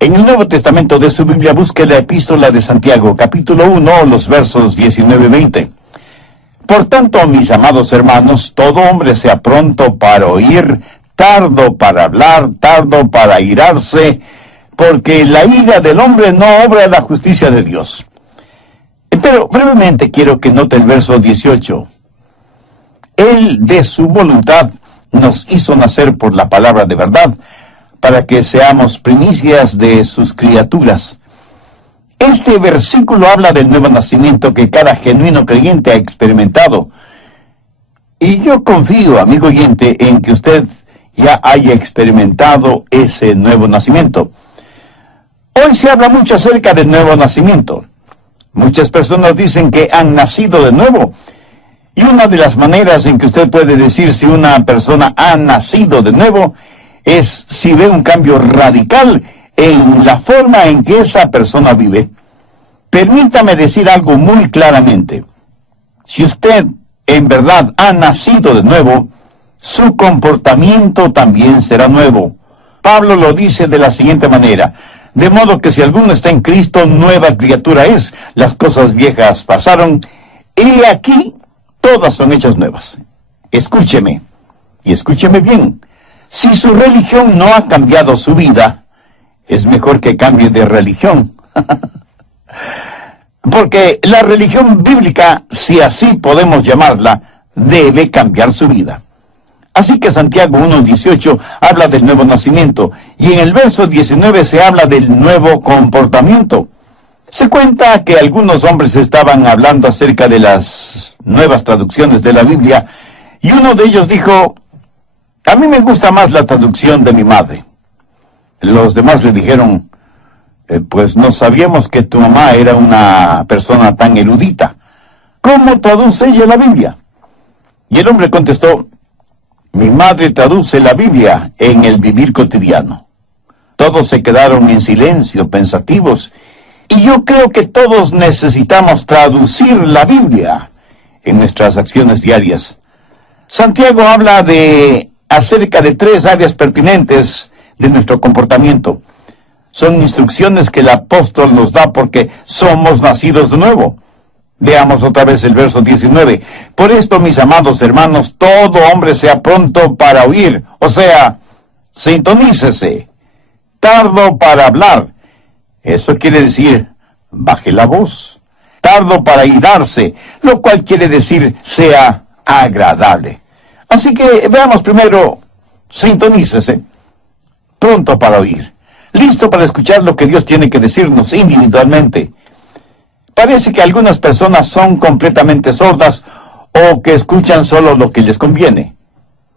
En el Nuevo Testamento de su Biblia busque la Epístola de Santiago, capítulo 1, los versos 19 y 20. Por tanto, mis amados hermanos, todo hombre sea pronto para oír, tardo para hablar, tardo para airarse, porque la ira del hombre no obra la justicia de Dios. Pero brevemente quiero que note el verso 18. Él de su voluntad nos hizo nacer por la palabra de verdad, para que seamos primicias de sus criaturas. Este versículo habla del nuevo nacimiento que cada genuino creyente ha experimentado. Y yo confío, amigo oyente, en que usted ya haya experimentado ese nuevo nacimiento. Hoy se habla mucho acerca del nuevo nacimiento. Muchas personas dicen que han nacido de nuevo. Y una de las maneras en que usted puede decir si una persona ha nacido de nuevo es si ve un cambio radical en la forma en que esa persona vive. Permítame decir algo muy claramente. Si usted en verdad ha nacido de nuevo, su comportamiento también será nuevo. Pablo lo dice de la siguiente manera: de modo que si alguno está en Cristo, nueva criatura es. Las cosas viejas pasaron, y aquí todas son hechas nuevas. Escúcheme, y escúcheme bien. Si su religión no ha cambiado su vida, es mejor que cambie de religión. Porque la religión bíblica, si así podemos llamarla, debe cambiar su vida. Así que Santiago 1:18 habla del nuevo nacimiento, y en el verso 19 se habla del nuevo comportamiento. Se cuenta que algunos hombres estaban hablando acerca de las nuevas traducciones de la Biblia, y uno de ellos dijo: a mí me gusta más la traducción de mi madre. Los demás le dijeron: pues no sabíamos que tu mamá era una persona tan erudita. ¿Cómo traduce ella la Biblia? Y el hombre contestó: mi madre traduce la Biblia en el vivir cotidiano. Todos se quedaron en silencio, pensativos, y yo creo que todos necesitamos traducir la Biblia en nuestras acciones diarias. Santiago habla acerca de 3 áreas pertinentes de nuestro comportamiento. Son instrucciones que el apóstol nos da porque somos nacidos de nuevo. Veamos otra vez el verso 19. Por esto, mis amados hermanos, todo hombre sea pronto para oír, o sea, sintonícese. Tardo para hablar. Eso quiere decir, baje la voz. Tardo para airarse, lo cual quiere decir, sea agradable. Así que veamos primero, sintonícese. Pronto para oír. Listo para escuchar lo que Dios tiene que decirnos individualmente. Parece que algunas personas son completamente sordas o que escuchan solo lo que les conviene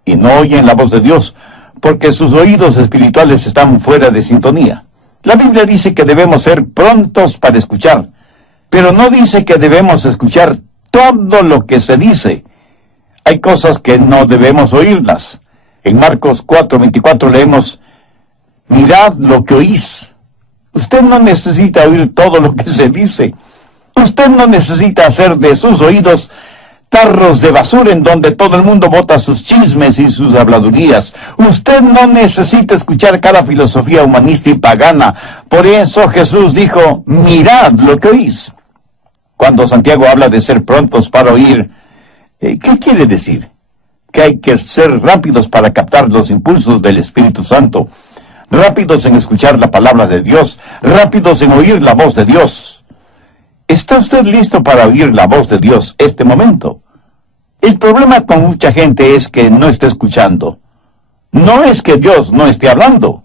y no oyen la voz de Dios porque sus oídos espirituales están fuera de sintonía. La Biblia dice que debemos ser prontos para escuchar, pero no dice que debemos escuchar todo lo que se dice. Hay cosas que no debemos oírlas. En Marcos 4:24 leemos: mirad lo que oís. Usted no necesita oír todo lo que se dice. Usted no necesita hacer de sus oídos tarros de basura en donde todo el mundo bota sus chismes y sus habladurías. Usted no necesita escuchar cada filosofía humanista y pagana. Por eso Jesús dijo: mirad lo que oís. Cuando Santiago habla de ser prontos para oír, ¿qué quiere decir? Que hay que ser rápidos para captar los impulsos del Espíritu Santo, rápidos en escuchar la palabra de Dios, rápidos en oír la voz de Dios. ¿Está usted listo para oír la voz de Dios este momento? El problema con mucha gente es que no está escuchando. No es que Dios no esté hablando.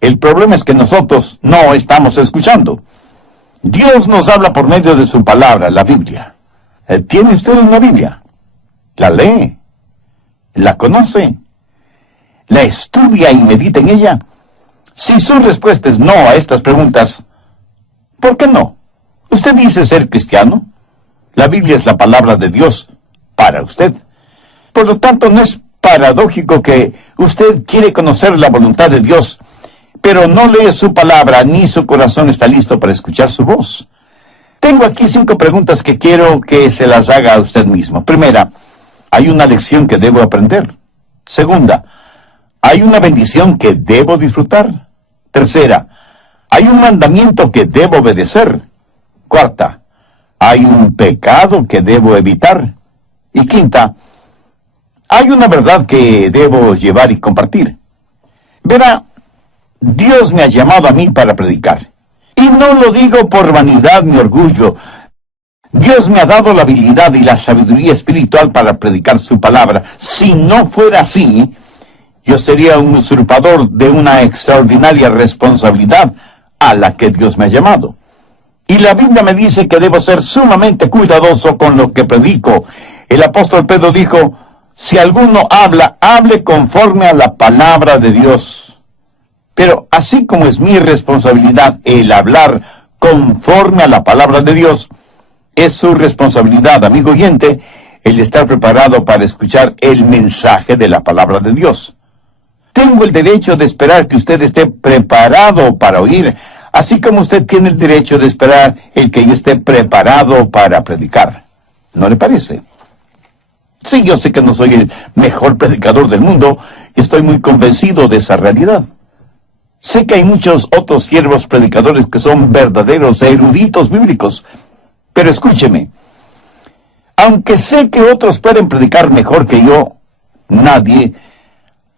El problema es que nosotros no estamos escuchando. Dios nos habla por medio de su palabra, la Biblia. ¿Tiene usted una Biblia? ¿La lee? ¿La conoce? ¿La estudia y medita en ella? Si su respuesta es no a estas preguntas, ¿por qué no? ¿Usted dice ser cristiano? La Biblia es la palabra de Dios para usted. Por lo tanto, no es paradójico que usted quiere conocer la voluntad de Dios, pero no lee su palabra ni su corazón está listo para escuchar su voz. Tengo aquí 5 preguntas que quiero que se las haga a usted mismo. Primera, ¿hay una lección que debo aprender? Segunda, ¿hay una bendición que debo disfrutar? Tercera, Hay un mandamiento que debo obedecer. Cuarta, hay un pecado que debo evitar. Y quinta, hay una verdad que debo llevar y compartir. Verá, Dios me ha llamado a mí para predicar. Y no lo digo por vanidad ni orgullo. Dios me ha dado la habilidad y la sabiduría espiritual para predicar su palabra. Si no fuera así, yo sería un usurpador de una extraordinaria responsabilidad a la que Dios me ha llamado. Y la Biblia me dice que debo ser sumamente cuidadoso con lo que predico. El apóstol Pedro dijo, si alguno habla, hable conforme a la palabra de Dios. Pero así como es mi responsabilidad el hablar conforme a la palabra de Dios, es su responsabilidad, amigo oyente, el estar preparado para escuchar el mensaje de la palabra de Dios. Tengo el derecho de esperar que usted esté preparado para oír, así como usted tiene el derecho de esperar el que yo esté preparado para predicar. ¿No le parece? Sí, yo sé que no soy el mejor predicador del mundo y estoy muy convencido de esa realidad. Sé que hay muchos otros siervos predicadores que son verdaderos eruditos bíblicos, pero escúcheme, aunque sé que otros pueden predicar mejor que yo, nadie,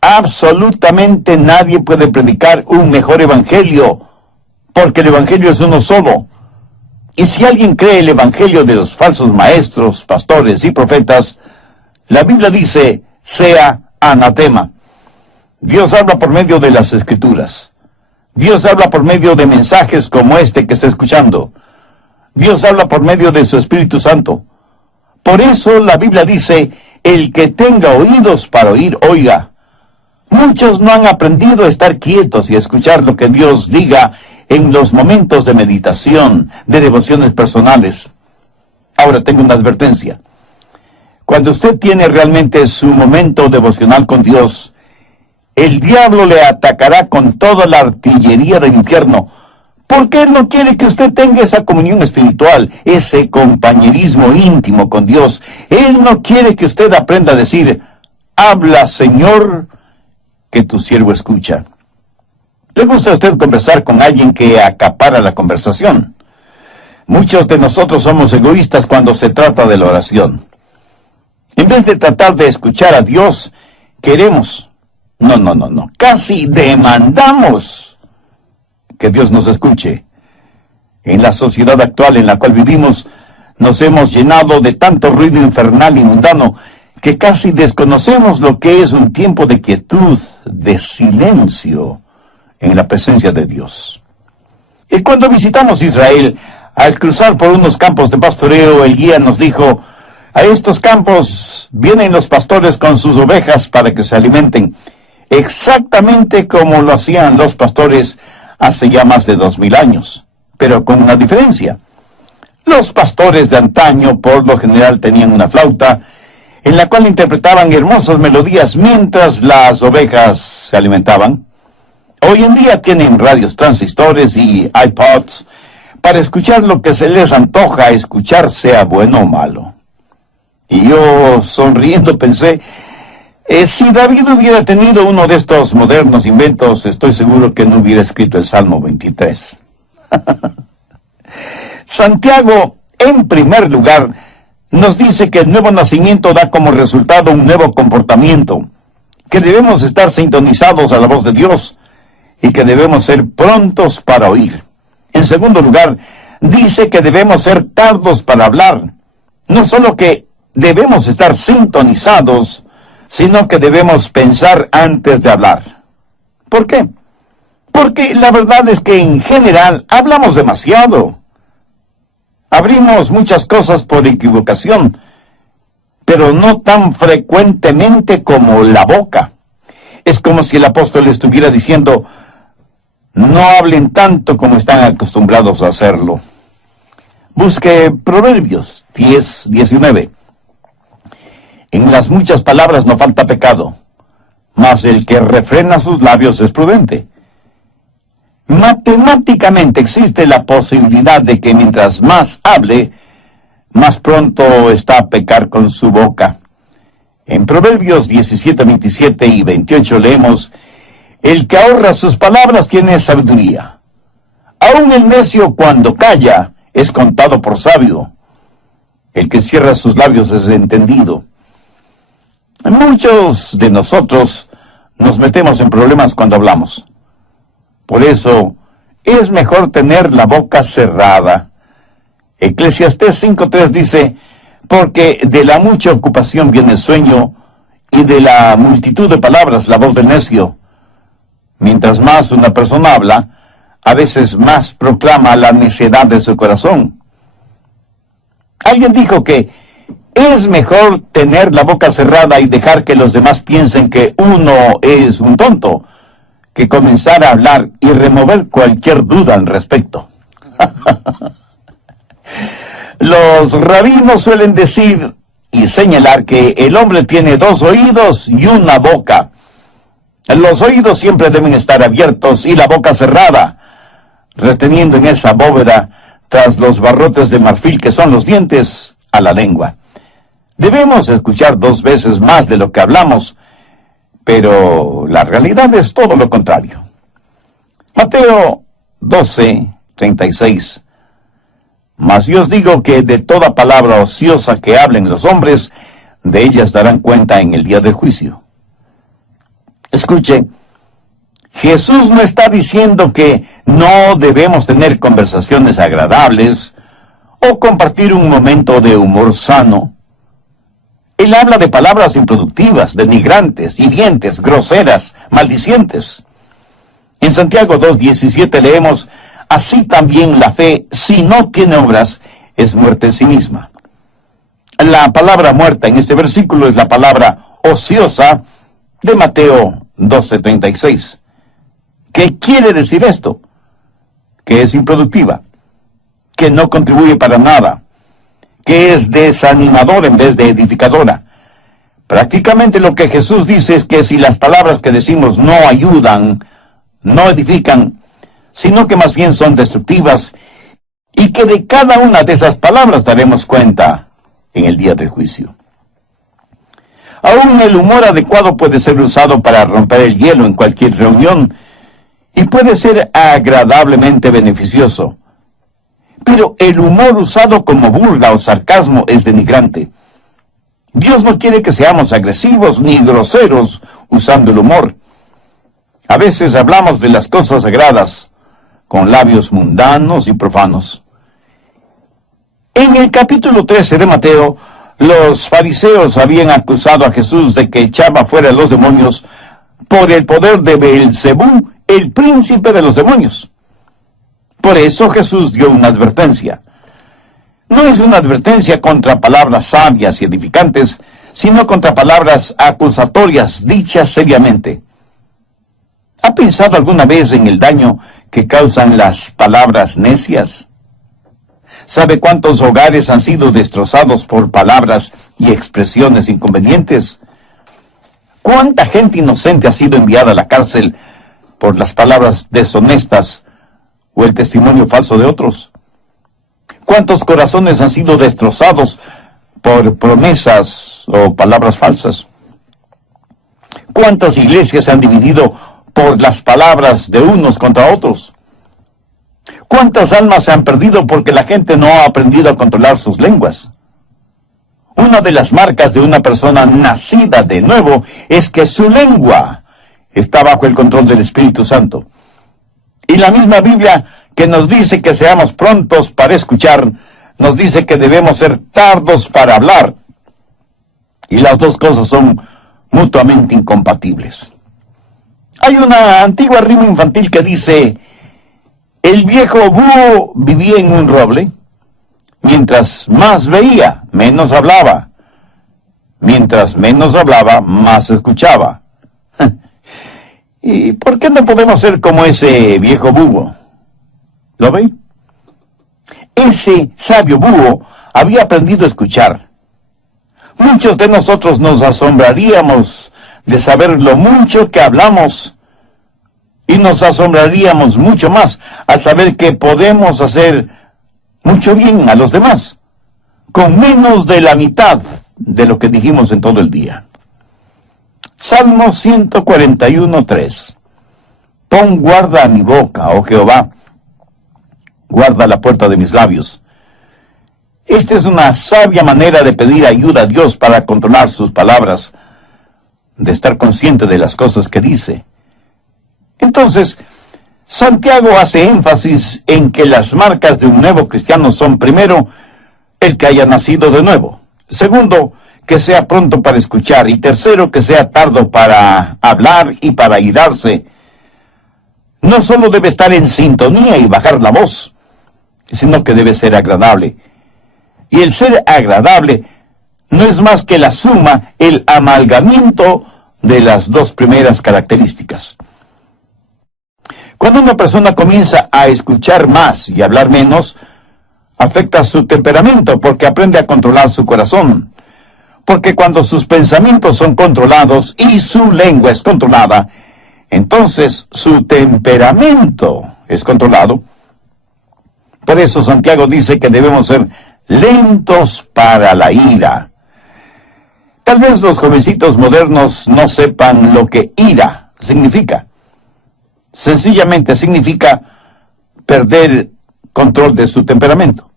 absolutamente nadie puede predicar un mejor evangelio, porque el evangelio es uno solo. Y si alguien cree el evangelio de los falsos maestros, pastores y profetas, la Biblia dice, sea anatema. Dios habla por medio de las Escrituras. Dios habla por medio de mensajes como este que está escuchando. Dios habla por medio de su Espíritu Santo. Por eso la Biblia dice, el que tenga oídos para oír, oiga. Muchos no han aprendido a estar quietos y a escuchar lo que Dios diga en los momentos de meditación, de devociones personales. Ahora tengo una advertencia. Cuando usted tiene realmente su momento devocional con Dios, el diablo le atacará con toda la artillería del infierno, porque él no quiere que usted tenga esa comunión espiritual, ese compañerismo íntimo con Dios. Él no quiere que usted aprenda a decir, habla, Señor, que tu siervo escucha. ¿Le gusta a usted conversar con alguien que acapara la conversación? Muchos de nosotros somos egoístas cuando se trata de la oración. En vez de tratar de escuchar a Dios, queremos, casi demandamos que Dios nos escuche. En la sociedad actual en la cual vivimos, nos hemos llenado de tanto ruido infernal y mundano que casi desconocemos lo que es un tiempo de quietud, de silencio en la presencia de Dios. Y cuando visitamos Israel, al cruzar por unos campos de pastoreo, el guía nos dijo, a estos campos vienen los pastores con sus ovejas para que se alimenten, exactamente como lo hacían los pastores hace ya más de 2000 años, pero con una diferencia. Los pastores de antaño por lo general tenían una flauta, en la cual interpretaban hermosas melodías mientras las ovejas se alimentaban. Hoy en día tienen radios transistores y iPods para escuchar lo que se les antoja escuchar, sea bueno o malo. Y yo, sonriendo, pensé, si David hubiera tenido uno de estos modernos inventos, estoy seguro que no hubiera escrito el Salmo 23. Santiago, en primer lugar, nos dice que el nuevo nacimiento da como resultado un nuevo comportamiento, que debemos estar sintonizados a la voz de Dios y que debemos ser prontos para oír. En segundo lugar, dice que debemos ser tardos para hablar. No solo que debemos estar sintonizados, sino que debemos pensar antes de hablar. ¿Por qué? Porque la verdad es que en general hablamos demasiado. Abrimos muchas cosas por equivocación, pero no tan frecuentemente como la boca. Es como si el apóstol estuviera diciendo, no hablen tanto como están acostumbrados a hacerlo. Busque Proverbios 10:19. En las muchas palabras no falta pecado, mas el que refrena sus labios es prudente. Matemáticamente existe la posibilidad de que mientras más hable, más pronto está a pecar con su boca. En Proverbios 17:27 y 28 leemos, el que ahorra sus palabras tiene sabiduría. Aún el necio cuando calla es contado por sabio. El que cierra sus labios es entendido. Muchos de nosotros nos metemos en problemas cuando hablamos. Por eso es mejor tener la boca cerrada. Eclesiastés 5:3 dice, porque de la mucha ocupación viene el sueño, y de la multitud de palabras la voz del necio. Mientras más una persona habla, a veces más proclama la necedad de su corazón. Alguien dijo que es mejor tener la boca cerrada y dejar que los demás piensen que uno es un tonto, que comenzar a hablar y remover cualquier duda al respecto. Los rabinos suelen decir y señalar que el hombre tiene 2 oídos y una boca. Los oídos siempre deben estar abiertos y la boca cerrada, reteniendo en esa bóveda, tras los barrotes de marfil que son los dientes, a la lengua. Debemos escuchar 2 veces más de lo que hablamos, pero la realidad es todo lo contrario. Mateo 12:36. Mas yo os digo que de toda palabra ociosa que hablen los hombres, de ellas darán cuenta en el día del juicio. Escuche, Jesús no está diciendo que no debemos tener conversaciones agradables o compartir un momento de humor sano. Él habla de palabras improductivas, denigrantes, hirientes, groseras, maldicientes. En Santiago 2:17 leemos, así también la fe, si no tiene obras, es muerte en sí misma. La palabra muerta en este versículo es la palabra ociosa de Mateo 12:36. ¿Qué quiere decir esto? Que es improductiva, que no contribuye para nada, que es desanimadora en vez de edificadora. Prácticamente lo que Jesús dice es que si las palabras que decimos no ayudan, no edifican, sino que más bien son destructivas, y que de cada una de esas palabras daremos cuenta en el día del juicio. Aún el humor adecuado puede ser usado para romper el hielo en cualquier reunión, y puede ser agradablemente beneficioso. Pero el humor usado como burla o sarcasmo es denigrante. Dios no quiere que seamos agresivos ni groseros usando el humor. A veces hablamos de las cosas sagradas con labios mundanos y profanos. En el capítulo 13 de Mateo, los fariseos habían acusado a Jesús de que echaba fuera a los demonios por el poder de Beelzebú, el príncipe de los demonios. Por eso Jesús dio una advertencia. No es una advertencia contra palabras sabias y edificantes, sino contra palabras acusatorias dichas seriamente. ¿Ha pensado alguna vez en el daño que causan las palabras necias? ¿Sabe cuántos hogares han sido destrozados por palabras y expresiones inconvenientes? ¿Cuánta gente inocente ha sido enviada a la cárcel por las palabras deshonestas o el testimonio falso de otros? ¿Cuántos corazones han sido destrozados por promesas o palabras falsas? ¿Cuántas iglesias se han dividido por las palabras de unos contra otros? ¿Cuántas almas se han perdido porque la gente no ha aprendido a controlar sus lenguas? Una de las marcas de una persona nacida de nuevo es que su lengua está bajo el control del Espíritu Santo. Y la misma Biblia que nos dice que seamos prontos para escuchar, nos dice que debemos ser tardos para hablar. Y las dos cosas son mutuamente incompatibles. Hay una antigua rima infantil que dice, el viejo búho vivía en un roble, mientras más veía, menos hablaba. Mientras menos hablaba, más escuchaba. ¿Y por qué no podemos ser como ese viejo búho? ¿Lo ve? Ese sabio búho había aprendido a escuchar. Muchos de nosotros nos asombraríamos de saber lo mucho que hablamos, y nos asombraríamos mucho más al saber que podemos hacer mucho bien a los demás, con menos de la mitad de lo que dijimos en todo el día. Salmo 141:3. Pon guarda a mi boca, oh Jehová, guarda la puerta de mis labios. Esta es una sabia manera de pedir ayuda a Dios para controlar sus palabras, de estar consciente de las cosas que dice. Entonces, Santiago hace énfasis en que las marcas de un nuevo cristiano son, primero, el que haya nacido de nuevo; segundo, que sea pronto para escuchar; y tercero, que sea tardo para hablar y para irarse. No solo debe estar en sintonía y bajar la voz, sino que debe ser agradable. Y el ser agradable no es más que la suma, el amalgamiento de las dos primeras características. Cuando una persona comienza a escuchar más y hablar menos, afecta su temperamento porque aprende a controlar su corazón. Porque cuando sus pensamientos son controlados y su lengua es controlada, entonces su temperamento es controlado. Por eso Santiago dice que debemos ser lentos para la ira. Tal vez los jovencitos modernos no sepan lo que ira significa. Sencillamente significa perder control de su temperamento.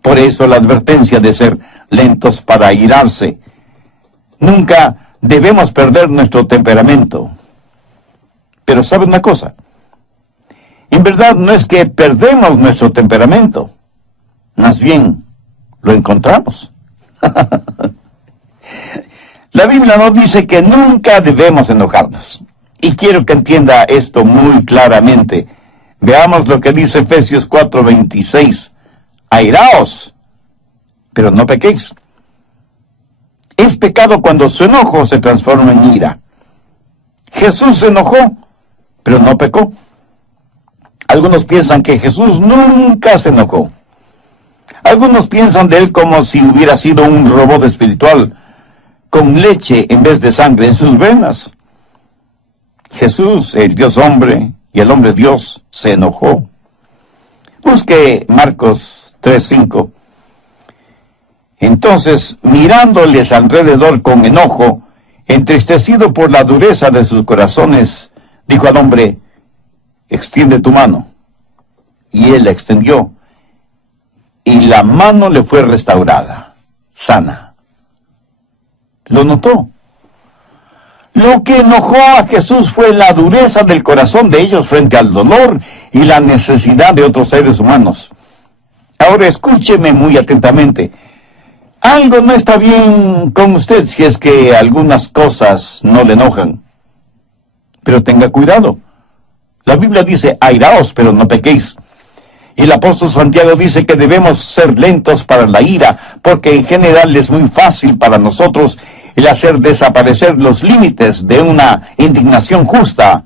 Por eso la advertencia de ser lentos para irarse. Nunca debemos perder nuestro temperamento. Pero ¿sabe una cosa? En verdad no es que perdemos nuestro temperamento. Más bien, lo encontramos. La Biblia nos dice que nunca debemos enojarnos. Y quiero que entienda esto muy claramente. Veamos lo que dice Efesios 4:26. Airaos, pero no pequéis. Es pecado cuando su enojo se transforma en ira. Jesús se enojó, pero no pecó. Algunos piensan que Jesús nunca se enojó. Algunos piensan de él como si hubiera sido un robot espiritual, con leche en vez de sangre en sus venas. Jesús, el Dios hombre y el hombre Dios, se enojó. Busque Marcos 3:5. Entonces, mirándoles alrededor con enojo, entristecido por la dureza de sus corazones, dijo al hombre: extiende tu mano. Y él la extendió, y la mano le fue restaurada, sana. ¿Lo notó? Lo que enojó a Jesús fue la dureza del corazón de ellos frente al dolor y la necesidad de otros seres humanos. Ahora escúcheme muy atentamente. Algo no está bien con usted si es que algunas cosas no le enojan. Pero tenga cuidado. La Biblia dice, airaos, pero no pequéis. Y el apóstol Santiago dice que debemos ser lentos para la ira, porque en general es muy fácil para nosotros el hacer desaparecer los límites de una indignación justa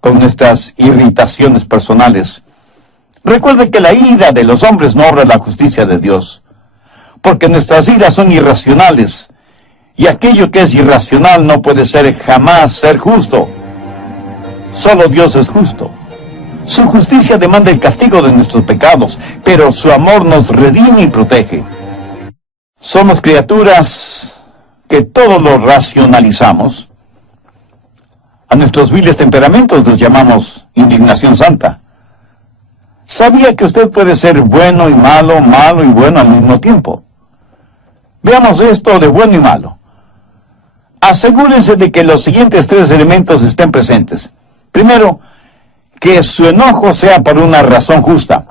con nuestras irritaciones personales. Recuerde que la ira de los hombres no obra la justicia de Dios, porque nuestras iras son irracionales, y aquello que es irracional no puede jamás ser justo. Solo Dios es justo. Su justicia demanda el castigo de nuestros pecados, pero su amor nos redime y protege. Somos criaturas que todo lo racionalizamos. A nuestros viles temperamentos los llamamos indignación santa. ¿Sabía que usted puede ser bueno y malo, malo y bueno al mismo tiempo? Veamos esto de bueno y malo. Asegúrense de que los siguientes tres elementos estén presentes. Primero, que su enojo sea por una razón justa.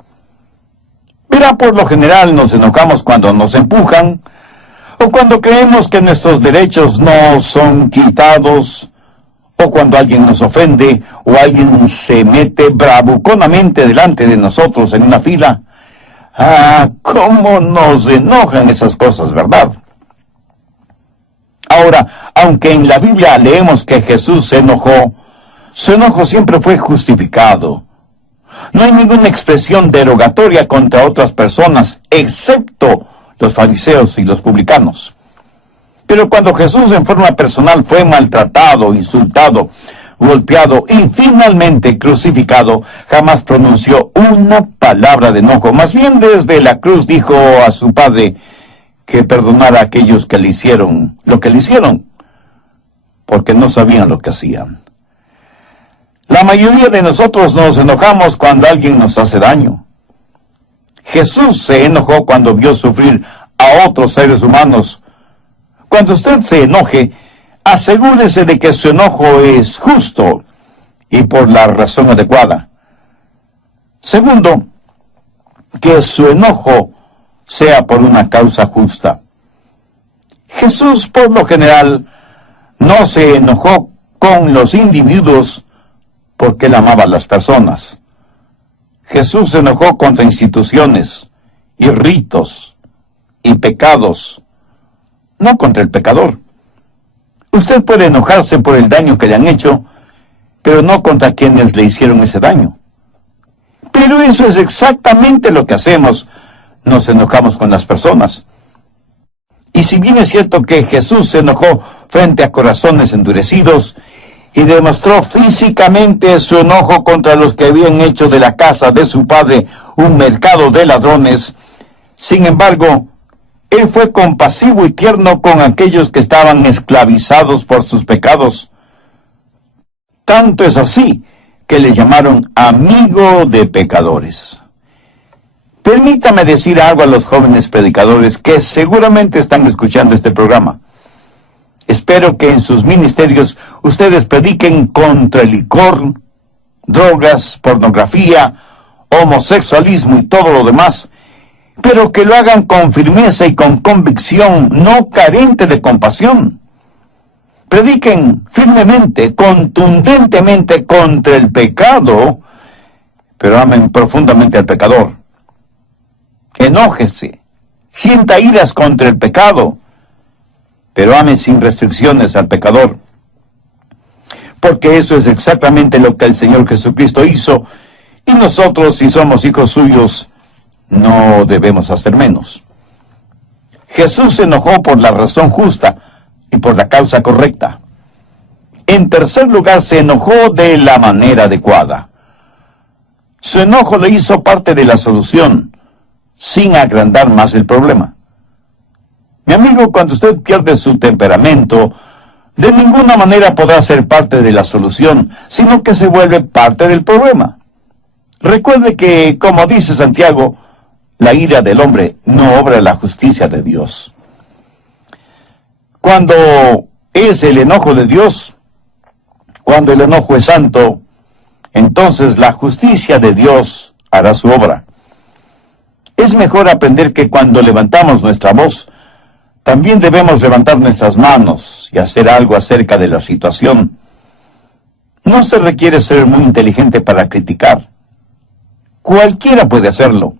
Verá, por lo general nos enojamos cuando nos empujan, o cuando creemos que nuestros derechos no son quitados, o cuando alguien nos ofende, o alguien se mete bravuconamente delante de nosotros en una fila. Ah, cómo nos enojan esas cosas, ¿verdad? Ahora, aunque en la Biblia leemos que Jesús se enojó, su enojo siempre fue justificado. No hay ninguna expresión derogatoria contra otras personas, excepto los fariseos y los publicanos. Pero cuando Jesús en forma personal fue maltratado, insultado, golpeado y finalmente crucificado, jamás pronunció una palabra de enojo. Más bien desde la cruz dijo a su Padre que perdonara a aquellos que le hicieron lo que le hicieron, porque no sabían lo que hacían. La mayoría de nosotros nos enojamos cuando alguien nos hace daño. Jesús se enojó cuando vio sufrir a otros seres humanos. Cuando usted se enoje, asegúrese de que su enojo es justo y por la razón adecuada. Segundo, que su enojo sea por una causa justa. Jesús, por lo general, no se enojó con los individuos porque él amaba a las personas. Jesús se enojó contra instituciones y ritos y pecados, no contra el pecador. Usted puede enojarse por el daño que le han hecho, pero no contra quienes le hicieron ese daño. Pero eso es exactamente lo que hacemos. Nos enojamos con las personas. Y si bien es cierto que Jesús se enojó frente a corazones endurecidos y demostró físicamente su enojo contra los que habían hecho de la casa de su padre un mercado de ladrones, sin embargo, él fue compasivo y tierno con aquellos que estaban esclavizados por sus pecados. Tanto es así que le llamaron amigo de pecadores. Permítame decir algo a los jóvenes predicadores que seguramente están escuchando este programa. Espero que en sus ministerios ustedes prediquen contra el licor, drogas, pornografía, homosexualismo y todo lo demás, pero que lo hagan con firmeza y con convicción, no carente de compasión. Prediquen firmemente, contundentemente contra el pecado, pero amen profundamente al pecador. Enójese, sienta iras contra el pecado, pero ame sin restricciones al pecador. Porque eso es exactamente lo que el Señor Jesucristo hizo, y nosotros, si somos hijos suyos, no debemos hacer menos. Jesús se enojó por la razón justa y por la causa correcta. En tercer lugar, se enojó de la manera adecuada. Su enojo le hizo parte de la solución, sin agrandar más el problema. Mi amigo, cuando usted pierde su temperamento, de ninguna manera podrá ser parte de la solución, sino que se vuelve parte del problema. Recuerde que, como dice Santiago, la ira del hombre no obra la justicia de Dios. Cuando es el enojo de Dios, cuando el enojo es santo, entonces la justicia de Dios hará su obra. Es mejor aprender que cuando levantamos nuestra voz, también debemos levantar nuestras manos y hacer algo acerca de la situación. No se requiere ser muy inteligente para criticar. Cualquiera puede hacerlo.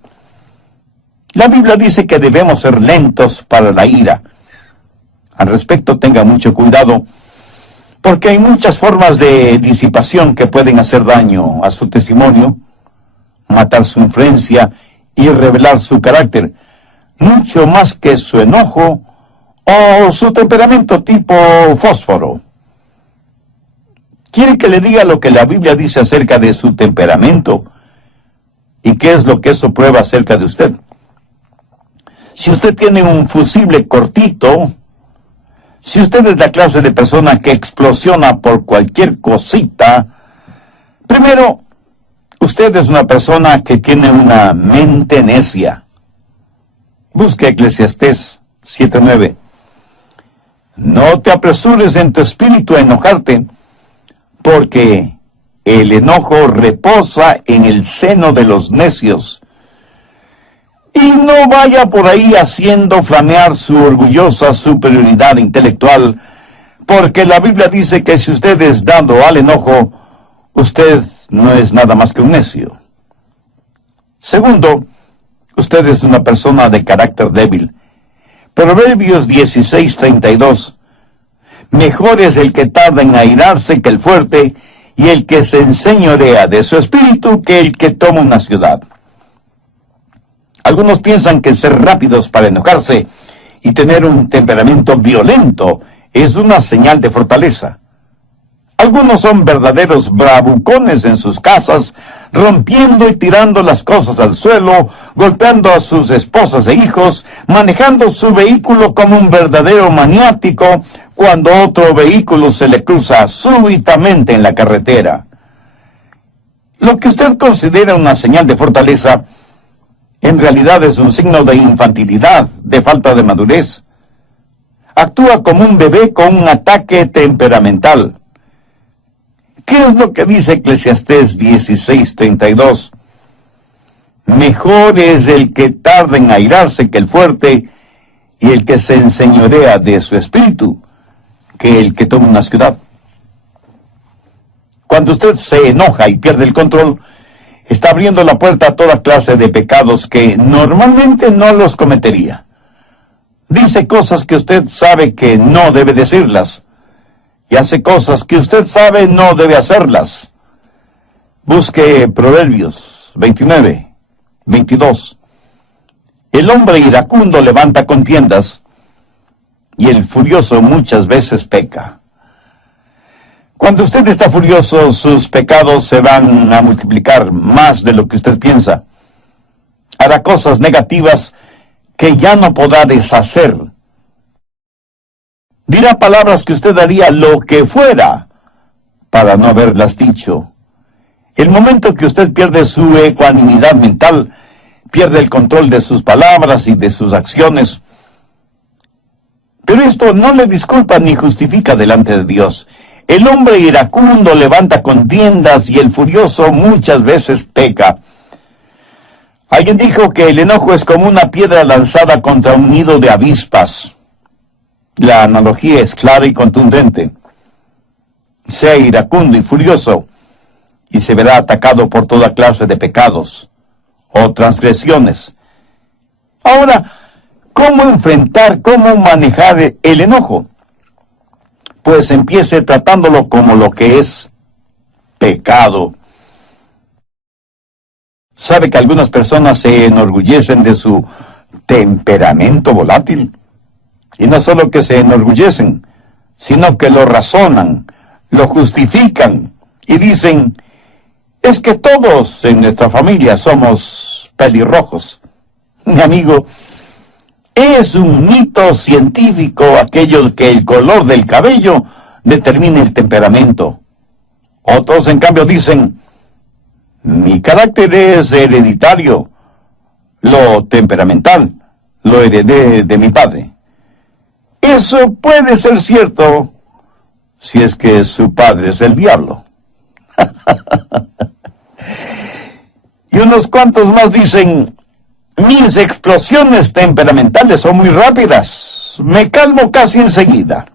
La Biblia dice que debemos ser lentos para la ira. Al respecto, tenga mucho cuidado, porque hay muchas formas de disipación que pueden hacer daño a su testimonio, matar su influencia y revelar su carácter, mucho más que su enojo o su temperamento tipo fósforo. ¿Quiere que le diga lo que la Biblia dice acerca de su temperamento? ¿Y qué es lo que eso prueba acerca de usted? Si usted tiene un fusible cortito, si usted es la clase de persona que explosiona por cualquier cosita, primero, usted es una persona que tiene una mente necia. Busque Eclesiastés 7:9. No te apresures en tu espíritu a enojarte, porque el enojo reposa en el seno de los necios. Y no vaya por ahí haciendo flamear su orgullosa superioridad intelectual, porque la Biblia dice que si usted es dado al enojo, usted no es nada más que un necio. Segundo, usted es una persona de carácter débil. Proverbios 16:32. Mejor es el que tarda en airarse que el fuerte, y el que se enseñorea de su espíritu que el que toma una ciudad. Algunos piensan que ser rápidos para enojarse y tener un temperamento violento es una señal de fortaleza. Algunos son verdaderos bravucones en sus casas, rompiendo y tirando las cosas al suelo, golpeando a sus esposas e hijos, manejando su vehículo como un verdadero maniático cuando otro vehículo se le cruza súbitamente en la carretera. Lo que usted considera una señal de fortaleza En realidad es un signo de infantilidad, de falta de madurez. Actúa como un bebé con un ataque temperamental. ¿Qué es lo que dice Eclesiastés 16:32? Mejor es el que tarda en airarse que el fuerte, y el que se enseñorea de su espíritu, que el que toma una ciudad. Cuando usted se enoja y pierde el control, está abriendo la puerta a toda clase de pecados que normalmente no los cometería. Dice cosas que usted sabe que no debe decirlas, y hace cosas que usted sabe no debe hacerlas. Busque Proverbios 29:22. El hombre iracundo levanta contiendas, y el furioso muchas veces peca. Cuando usted está furioso, sus pecados se van a multiplicar más de lo que usted piensa. Hará cosas negativas que ya no podrá deshacer. Dirá palabras que usted haría lo que fuera para no haberlas dicho. El momento que usted pierde su ecuanimidad mental, pierde el control de sus palabras y de sus acciones. Pero esto no le disculpa ni justifica delante de Dios. El hombre iracundo levanta contiendas y el furioso muchas veces peca. Alguien dijo que el enojo es como una piedra lanzada contra un nido de avispas. La analogía es clara y contundente. Sea iracundo y furioso, y se verá atacado por toda clase de pecados o transgresiones. Ahora, ¿cómo enfrentar, cómo manejar el enojo? Pues empiece tratándolo como lo que es: pecado. ¿Sabe que algunas personas se enorgullecen de su temperamento volátil? Y no solo que se enorgullecen, sino que lo razonan, lo justifican y dicen: es que todos en nuestra familia somos pelirrojos. Mi amigo, es un mito científico aquello que el color del cabello determina el temperamento. Otros, en cambio, dicen: mi carácter es hereditario, lo temperamental lo heredé de mi padre. Eso puede ser cierto si es que su padre es el diablo. Y unos cuantos más dicen: mis explosiones temperamentales son muy rápidas, me calmo casi enseguida.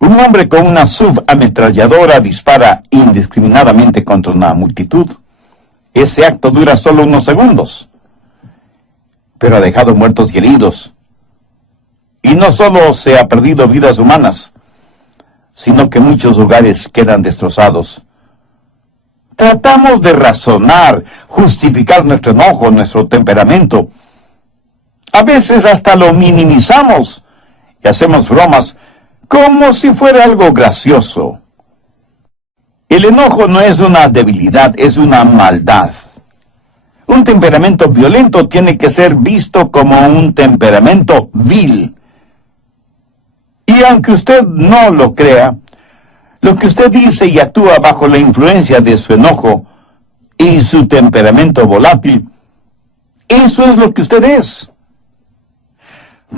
Un hombre con una subametralladora dispara indiscriminadamente contra una multitud. Ese acto dura solo unos segundos, pero ha dejado muertos y heridos. Y no solo se ha perdido vidas humanas, sino que muchos hogares quedan destrozados. Tratamos de razonar, justificar nuestro enojo, nuestro temperamento. A veces hasta lo minimizamos y hacemos bromas como si fuera algo gracioso. El enojo no es una debilidad, es una maldad. Un temperamento violento tiene que ser visto como un temperamento vil. Y aunque usted no lo crea, lo que usted dice y actúa bajo la influencia de su enojo y su temperamento volátil, eso es lo que usted es.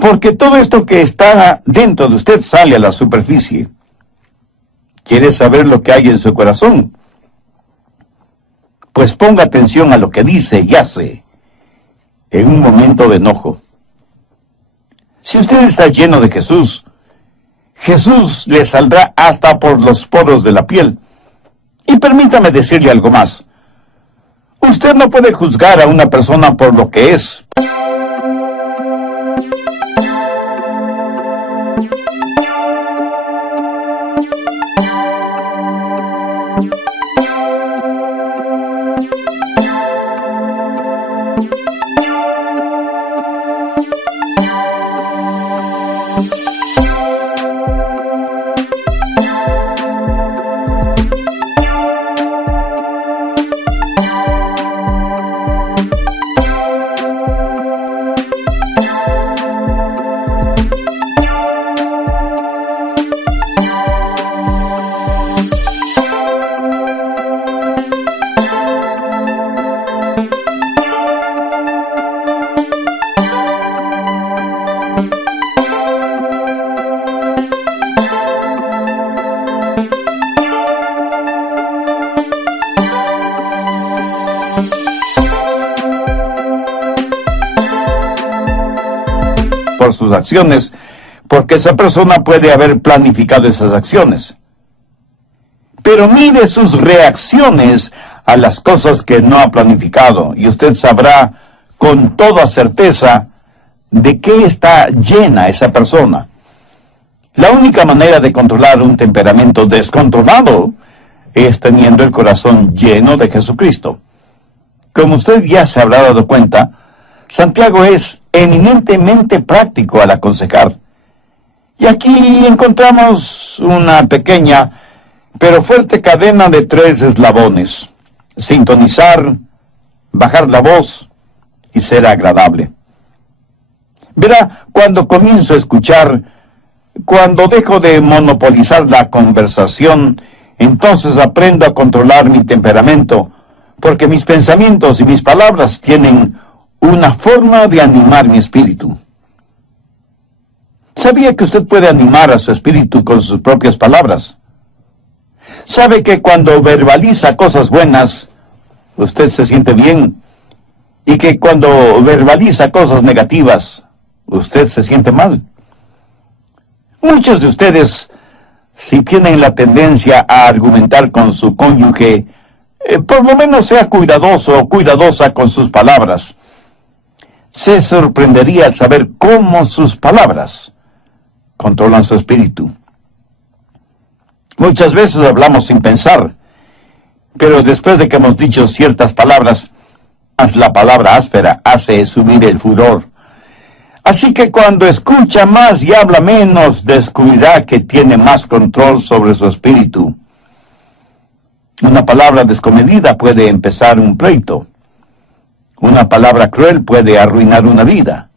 Porque todo esto que está dentro de usted sale a la superficie. ¿Quiere saber lo que hay en su corazón? Pues ponga atención a lo que dice y hace en un momento de enojo. Si usted está lleno de Jesús, Jesús le saldrá hasta por los poros de la piel. Y permítame decirle algo más. Usted no puede juzgar a una persona por lo que es. sus acciones, porque esa persona puede haber planificado esas acciones. Pero mire sus reacciones a las cosas que no ha planificado, y usted sabrá con toda certeza de qué está llena esa persona. La única manera de controlar un temperamento descontrolado es teniendo el corazón lleno de Jesucristo. Como usted ya se habrá dado cuenta, Santiago es eminentemente práctico al aconsejar. Y aquí encontramos una pequeña pero fuerte cadena de 3 eslabones: sintonizar, bajar la voz y ser agradable. Verá, cuando comienzo a escuchar, cuando dejo de monopolizar la conversación, entonces aprendo a controlar mi temperamento, porque mis pensamientos y mis palabras tienen una forma de animar mi espíritu. ¿Sabía que usted puede animar a su espíritu con sus propias palabras? ¿Sabe que cuando verbaliza cosas buenas, usted se siente bien? Y que cuando verbaliza cosas negativas, usted se siente mal. Muchos de ustedes, si tienen la tendencia a argumentar con su cónyuge, por lo menos sea cuidadoso o cuidadosa con sus palabras. Se sorprendería al saber cómo sus palabras controlan su espíritu. Muchas veces hablamos sin pensar, pero después de que hemos dicho ciertas palabras, la palabra áspera hace subir el furor. Así que cuando escucha más y habla menos, descubrirá que tiene más control sobre su espíritu. Una palabra descomedida puede empezar un pleito. Una palabra cruel puede arruinar una vida.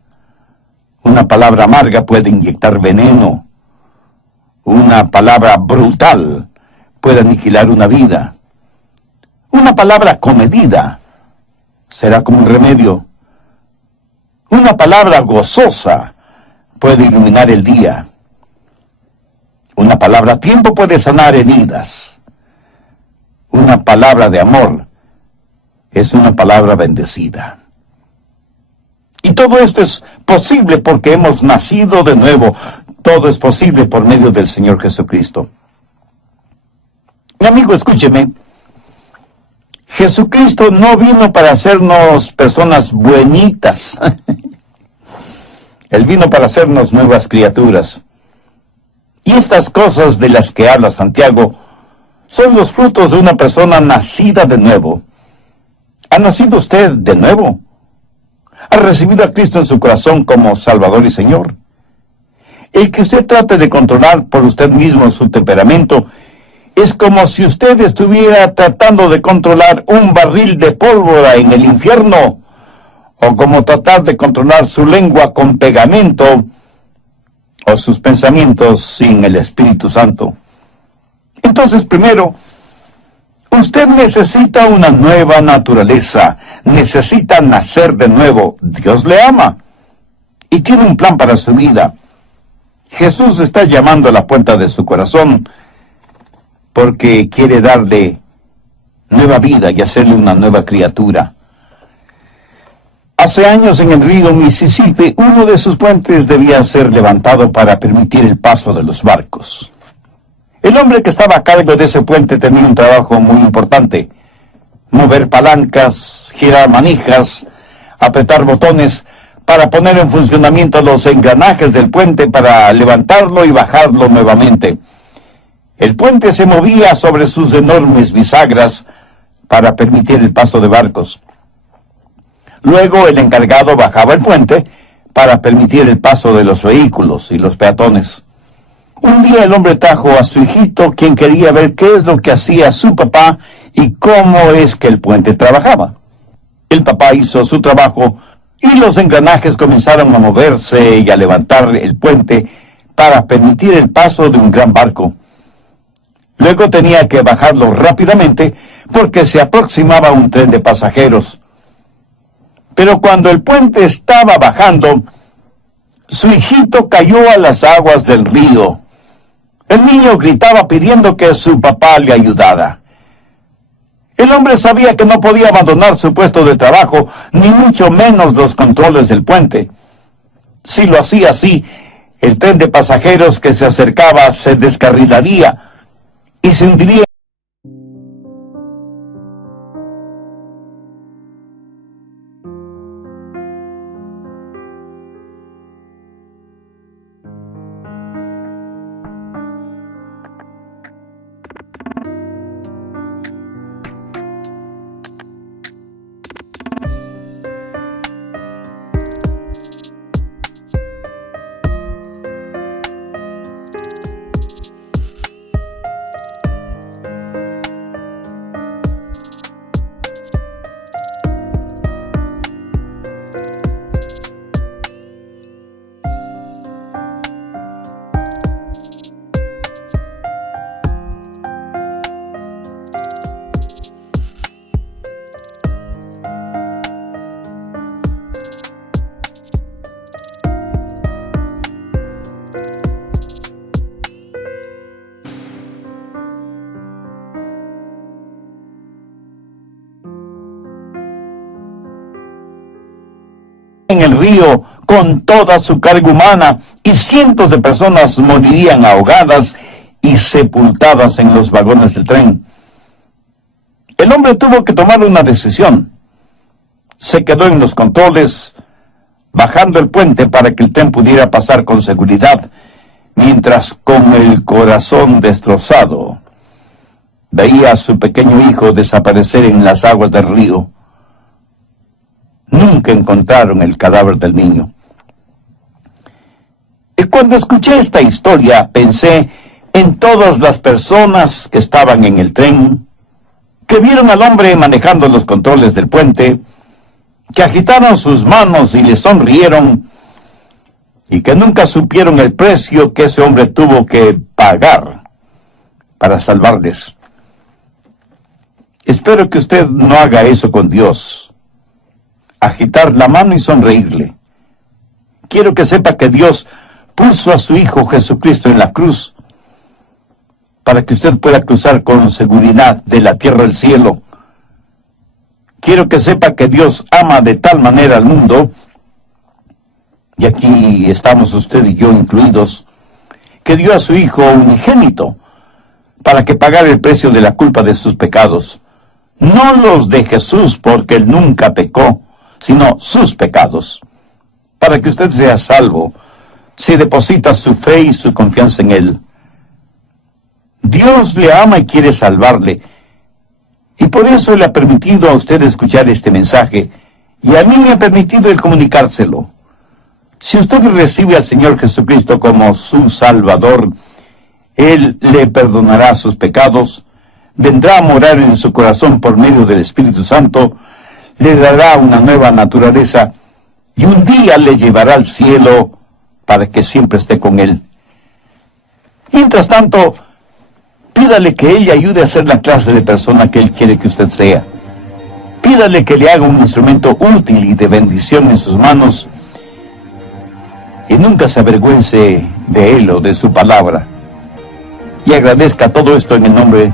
Una palabra amarga puede inyectar veneno. Una palabra brutal puede aniquilar una vida. Una palabra comedida será como un remedio. Una palabra gozosa puede iluminar el día. Una palabra a tiempo puede sanar heridas. Una palabra de amor es una palabra bendecida. Y todo esto es posible porque hemos nacido de nuevo. Todo es posible por medio del Señor Jesucristo. Mi amigo, escúcheme. Jesucristo no vino para hacernos personas buenitas. Él vino para hacernos nuevas criaturas. Y estas cosas de las que habla Santiago son los frutos de una persona nacida de nuevo. ¿Ha nacido usted de nuevo? ¿Ha recibido a Cristo en su corazón como Salvador y Señor? El que usted trate de controlar por usted mismo su temperamento es como si usted estuviera tratando de controlar un barril de pólvora en el infierno, o como tratar de controlar su lengua con pegamento, o sus pensamientos sin el Espíritu Santo. Entonces, primero, usted necesita una nueva naturaleza, necesita nacer de nuevo. Dios le ama y tiene un plan para su vida. Jesús está llamando a la puerta de su corazón porque quiere darle nueva vida y hacerle una nueva criatura. Hace años en el río Mississippi, uno de sus puentes debía ser levantado para permitir el paso de los barcos. El hombre que estaba a cargo de ese puente tenía un trabajo muy importante: mover palancas, girar manijas, apretar botones para poner en funcionamiento los engranajes del puente para levantarlo y bajarlo nuevamente. El puente se movía sobre sus enormes bisagras para permitir el paso de barcos. Luego el encargado bajaba el puente para permitir el paso de los vehículos y los peatones. Un día el hombre trajo a su hijito, quien quería ver qué es lo que hacía su papá y cómo es que el puente trabajaba. El papá hizo su trabajo y los engranajes comenzaron a moverse y a levantar el puente para permitir el paso de un gran barco. Luego tenía que bajarlo rápidamente porque se aproximaba un tren de pasajeros. Pero cuando el puente estaba bajando, su hijito cayó a las aguas del río. El niño gritaba pidiendo que su papá le ayudara. El hombre sabía que no podía abandonar su puesto de trabajo, ni mucho menos los controles del puente. Si lo hacía así, el tren de pasajeros que se acercaba se descarrilaría y se hundiría. En el río con toda su carga humana, y cientos de personas morirían ahogadas y sepultadas en los vagones del tren. El hombre tuvo que tomar una decisión. Se quedó en los controles, bajando el puente para que el tren pudiera pasar con seguridad, mientras con el corazón destrozado veía a su pequeño hijo desaparecer en las aguas del río. Nunca encontraron el cadáver del niño. Y cuando escuché esta historia, pensé en todas las personas que estaban en el tren, que vieron al hombre manejando los controles del puente, que agitaron sus manos y le sonrieron, y que nunca supieron el precio que ese hombre tuvo que pagar para salvarles. Espero que usted no haga eso con Dios. Agitar la mano y sonreírle. Quiero que sepa que Dios puso a su Hijo Jesucristo en la cruz para que usted pueda cruzar con seguridad de la tierra al cielo. Quiero que sepa que Dios ama de tal manera al mundo, y aquí estamos usted y yo incluidos, que dio a su Hijo unigénito para que pagara el precio de la culpa de sus pecados. No los de Jesús, porque Él nunca pecó, sino sus pecados, para que usted sea salvo, si deposita su fe y su confianza en Él. Dios le ama y quiere salvarle, y por eso le ha permitido a usted escuchar este mensaje, y a mí me ha permitido el comunicárselo. Si usted recibe al Señor Jesucristo como su Salvador, Él le perdonará sus pecados, vendrá a morar en su corazón por medio del Espíritu Santo, le dará una nueva naturaleza y un día le llevará al cielo para que siempre esté con Él. Mientras tanto, pídale que Él le ayude a ser la clase de persona que Él quiere que usted sea. Pídale que le haga un instrumento útil y de bendición en sus manos y nunca se avergüence de Él o de su palabra. Y agradezca todo esto en el nombre